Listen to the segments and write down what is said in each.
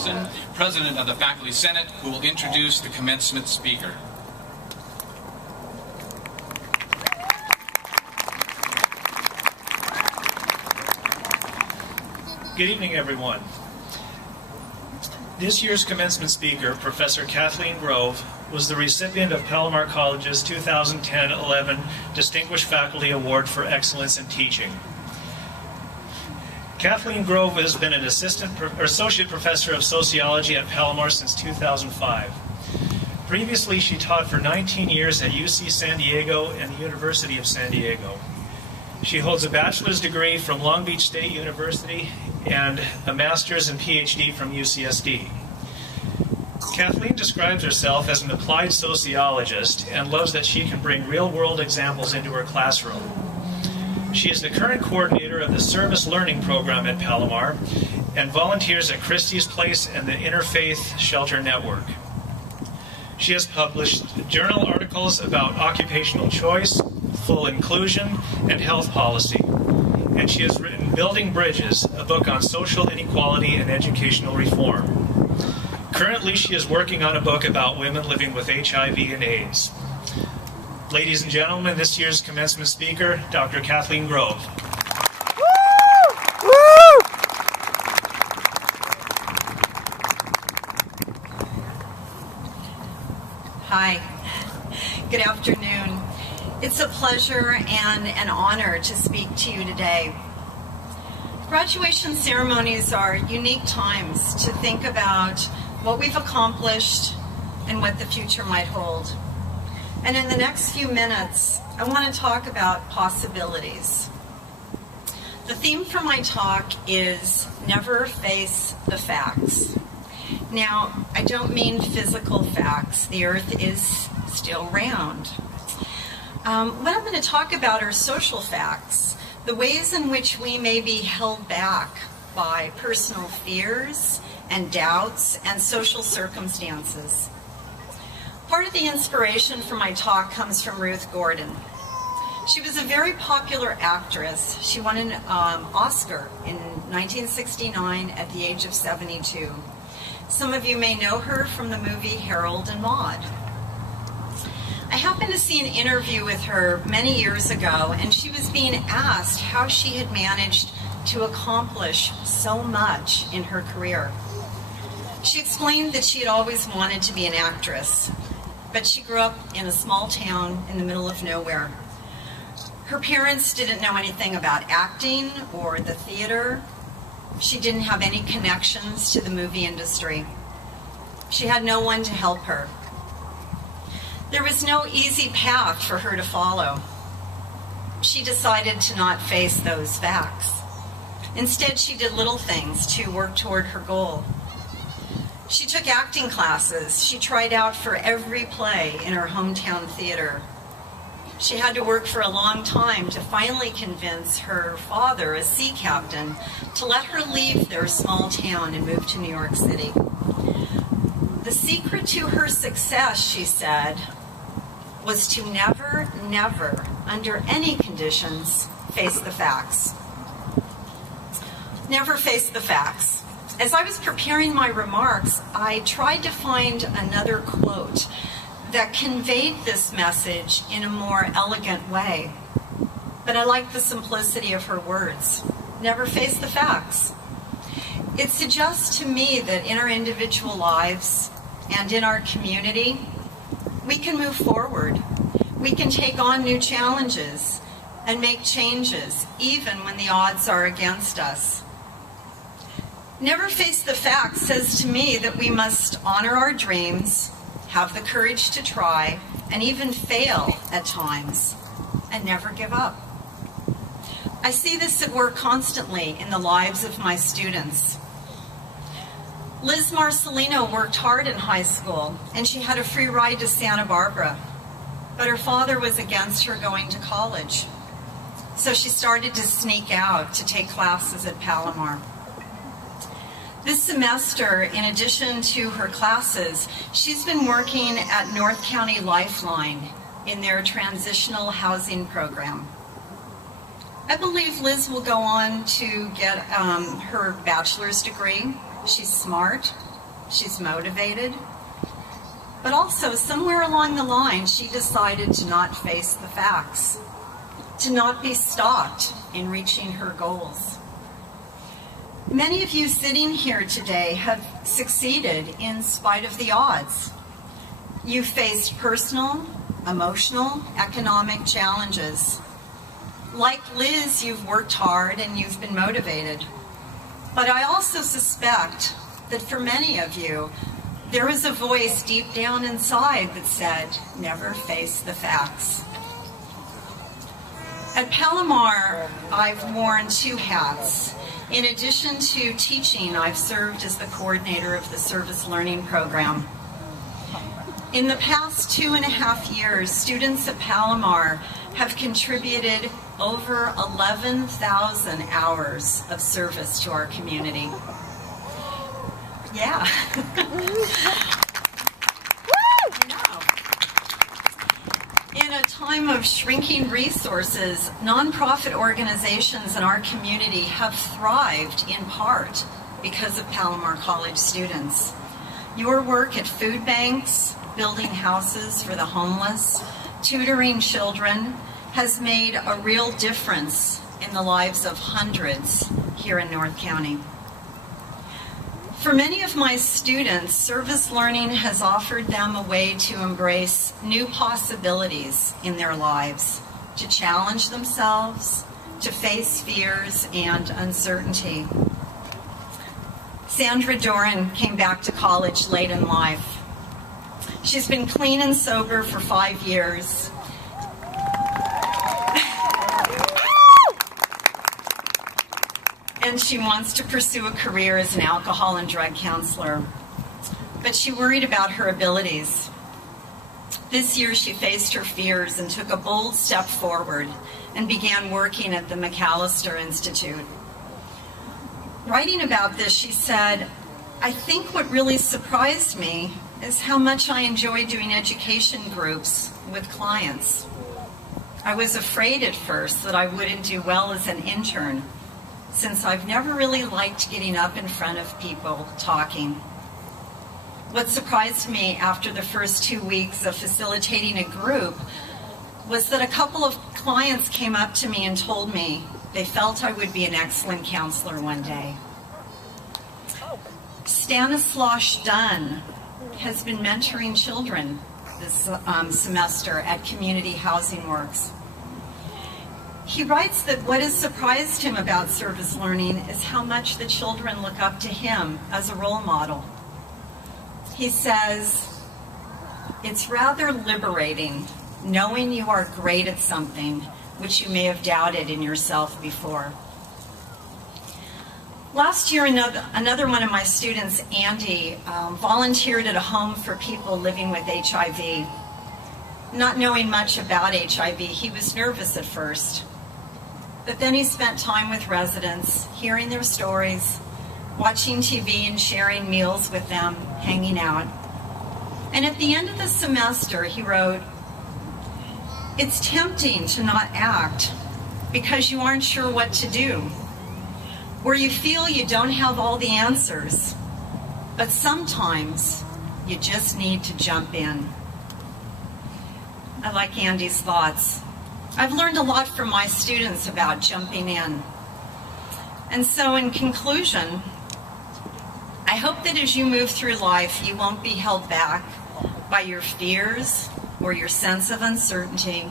Larson, President of the Faculty Senate, who will introduce the commencement speaker. Good evening, everyone. This year's commencement speaker, Professor Kathleen Grove, was the recipient of Palomar College's 2010-11 Distinguished Faculty Award for Excellence in Teaching. Kathleen Grove has been an associate professor of sociology at Palomar since 2005. Previously, she taught for 19 years at UC San Diego and the University of San Diego. She holds a bachelor's degree from Long Beach State University and a master's and PhD from UCSD. Kathleen describes herself as an applied sociologist and loves that she can bring real-world examples into her classroom. She is the current coordinator of the Service Learning Program at Palomar and volunteers at Christie's Place and the Interfaith Shelter Network. She has published journal articles about occupational choice, full inclusion, and health policy. And she has written Building Bridges, a book on social inequality and educational reform. Currently, she is working on a book about women living with HIV and AIDS. Ladies and gentlemen, this year's commencement speaker, Dr. Kathleen Grove. Woo! Woo! Hi, good afternoon. It's a pleasure and an honor to speak to you today. Graduation ceremonies are unique times to think about what we've accomplished and what the future might hold. And in the next few minutes, I want to talk about possibilities. The theme for my talk is never face the facts. Now, I don't mean physical facts. The earth is still round. What I'm going to talk about are social facts, the ways in which we may be held back by personal fears and doubts and social circumstances. Part of the inspiration for my talk comes from Ruth Gordon. She was a very popular actress. She won an Oscar in 1969 at the age of 72. Some of you may know her from the movie Harold and Maude. I happened to see an interview with her many years ago, and she was being asked how she had managed to accomplish so much in her career. She explained that she had always wanted to be an actress, but she grew up in a small town in the middle of nowhere. Her parents didn't know anything about acting or the theater. She didn't have any connections to the movie industry. She had no one to help her. There was no easy path for her to follow. She decided to not face those facts. Instead, she did little things to work toward her goal. She took acting classes. She tried out for every play in her hometown theater. She had to work for a long time to finally convince her father, a sea captain, to let her leave their small town and move to New York City. The secret to her success, she said, was to never, never, under any conditions, face the facts. Never face the facts. As I was preparing my remarks, I tried to find another quote that conveyed this message in a more elegant way. But I liked the simplicity of her words. Never face the facts. It suggests to me that in our individual lives and in our community, we can move forward. We can take on new challenges and make changes, even when the odds are against us. Never face the facts says to me that we must honor our dreams, have the courage to try, and even fail at times, and never give up. I see this at work constantly in the lives of my students. Liz Marcelino worked hard in high school, and she had a free ride to Santa Barbara, but her father was against her going to college. So she started to sneak out to take classes at Palomar. This semester, in addition to her classes, she's been working at North County Lifeline in their transitional housing program. I believe Liz will go on to get her bachelor's degree. She's smart, she's motivated, but also somewhere along the line she decided to not face the facts, to not be stopped in reaching her goals. Many of you sitting here today have succeeded in spite of the odds. You faced personal, emotional, economic challenges. Like Liz, you've worked hard and you've been motivated. But I also suspect that for many of you, there was a voice deep down inside that said, never face the facts. At Palomar, I've worn two hats. In addition to teaching, I've served as the coordinator of the service learning program. In the past 2.5 years, students at Palomar have contributed over 11,000 hours of service to our community. Yeah. In a time of shrinking resources, nonprofit organizations in our community have thrived in part because of Palomar College students. Your work at food banks, building houses for the homeless, tutoring children, has made a real difference in the lives of hundreds here in North County. For many of my students, service learning has offered them a way to embrace new possibilities in their lives, to challenge themselves, to face fears and uncertainty. Sandra Doran came back to college late in life. She's been clean and sober for 5 years. And she wants to pursue a career as an alcohol and drug counselor. But she worried about her abilities. This year she faced her fears and took a bold step forward and began working at the McAllister Institute. Writing about this, she said, I think what really surprised me is how much I enjoy doing education groups with clients. I was afraid at first that I wouldn't do well as an intern, since I've never really liked getting up in front of people talking. What surprised me after the first 2 weeks of facilitating a group was that a couple of clients came up to me and told me they felt I would be an excellent counselor one day. Stanislaus Dunn has been mentoring children this semester at Community Housing Works. He writes that what has surprised him about service learning is how much the children look up to him as a role model. He says, it's rather liberating knowing you are great at something which you may have doubted in yourself before. Last year, another one of my students, Andy, volunteered at a home for people living with HIV. Not knowing much about HIV, he was nervous at first. But then he spent time with residents, hearing their stories, watching TV and sharing meals with them, hanging out. And at the end of the semester, he wrote, it's tempting to not act because you aren't sure what to do, or you feel you don't have all the answers, but sometimes you just need to jump in. I like Andy's thoughts. I've learned a lot from my students about jumping in. And so in conclusion, I hope that as you move through life, you won't be held back by your fears or your sense of uncertainty.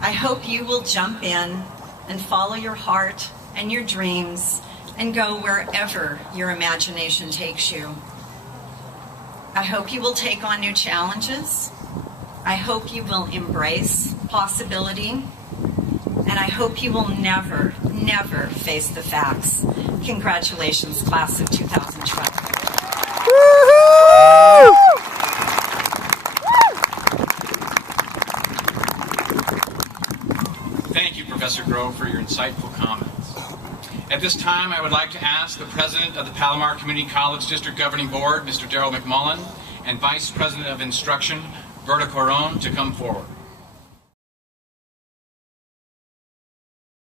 I hope you will jump in and follow your heart and your dreams and go wherever your imagination takes you. I hope you will take on new challenges. I hope you will embrace possibility, and I hope you will never, never face the facts. Congratulations, class of 2012. Woo-hoo! Thank you, Professor Grove, for your insightful comments. At this time, I would like to ask the President of the Palomar Community College District Governing Board, Mr. Darrell McMullen, and Vice President of Instruction, Berta Coron, to come forward.